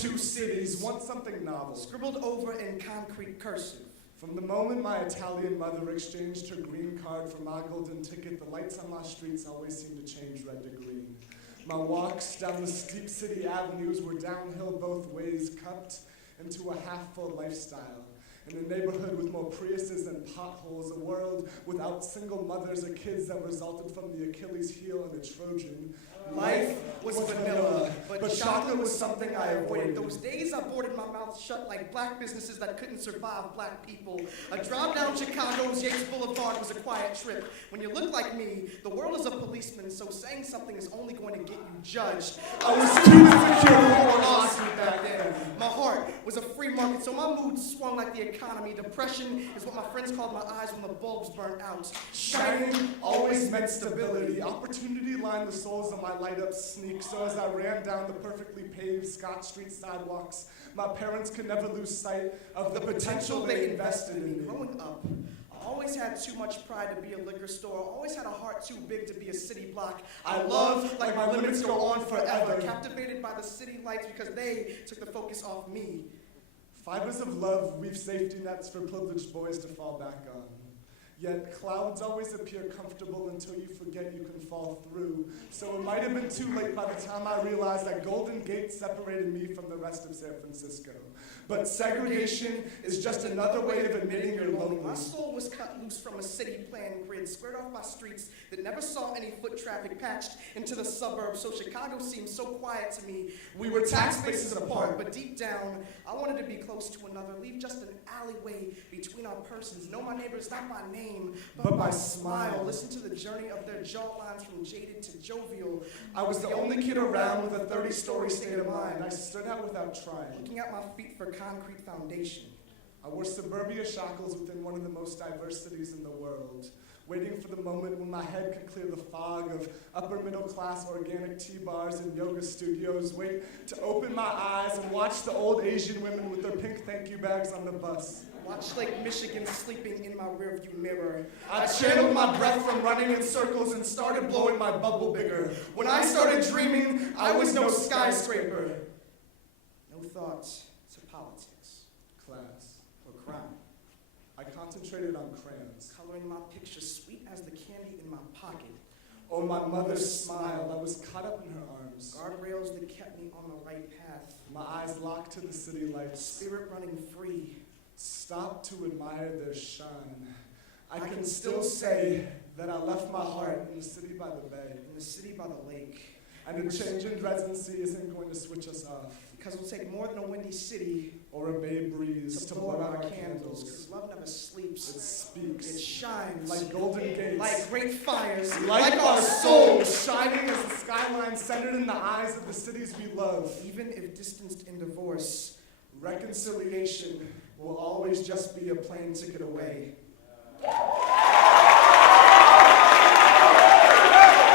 two cities want something novel, scribbled over in concrete cursive. From the moment my Italian mother exchanged her green card for my golden ticket, the lights on my streets always seem to change red to green. My walks down the steep city avenues were downhill both ways, cupped into a half-full lifestyle. In a neighborhood with more Priuses and potholes, a world without single mothers or kids that resulted from the Achilles heel and the Trojan. Life was vanilla, but chocolate was something I avoided. Those days I boarded my mouth shut like black businesses that couldn't survive black people. A drive down Chicago's Yates Boulevard was a quiet trip. When you look like me, the world is a policeman, so saying something is only going to get you judged. I was too insecure for honesty back then. My heart was a free market, so my mood swung like the economy. Depression is what my friends called my eyes when the bulbs burnt out. Shining always meant stability. Opportunity lined the soles of my light-up sneak, so as I ran down the perfectly paved Scott Street sidewalks, my parents could never lose sight of the potential they invested in me. Growing up, I always had too much pride to be a liquor store. I always had a heart too big to be a city block. I love like my limits go on forever. Captivated by the city lights because they took the focus off me. Fibers of love weave safety nets for privileged boys to fall back on. Yet clouds always appear comfortable until you forget you can fall through. So it might have been too late by the time I realized that Golden Gate separated me from the rest of San Francisco. But segregation is just another way of admitting you're lonely. My soul was cut loose from a city plan grid, squared off by streets that never saw any foot traffic, patched into the suburbs, so Chicago seemed so quiet to me. We were tax bases apart, but deep down, I wanted to be close to another, leave just an alleyway between our persons, know my neighbors not by name, but by smile, listen to the journey of their jawlines from jaded to jovial. I was the only kid around with a 30-story state of mind. I stood out without trying, looking at my feet for concrete foundation. I wore suburbia shackles within one of the most diverse cities in the world, waiting for the moment when my head could clear the fog of upper middle class organic tea bars and yoga studios, wait to open my eyes and watch the old Asian women with their pink thank you bags on the bus. Watch Lake Michigan sleeping in my rearview mirror. I channeled my breath from running in circles and started blowing my bubble bigger. When I started dreaming, I was no skyscraper. No thoughts to politics, class, or crime. I concentrated on crayons, coloring my picture sweet as the candy in my pocket. Oh, my mother's smile, I was caught up in her arms. Guardrails that kept me on the right path. My eyes locked to the city lights. Spirit running free. Stop to admire their shine. I can still say that I left my heart in the city by the bay. In the city by the lake. And a change in residency isn't going to switch us off. Because it'll take more than a windy city or a bay breeze to blow out our candles. Because love never sleeps. It speaks. It shines. Like golden gates. Like great fires. Like our souls shining as the skyline centered in the eyes of the cities we love. Even if distanced in divorce, reconciliation will always just be a plane ticket away.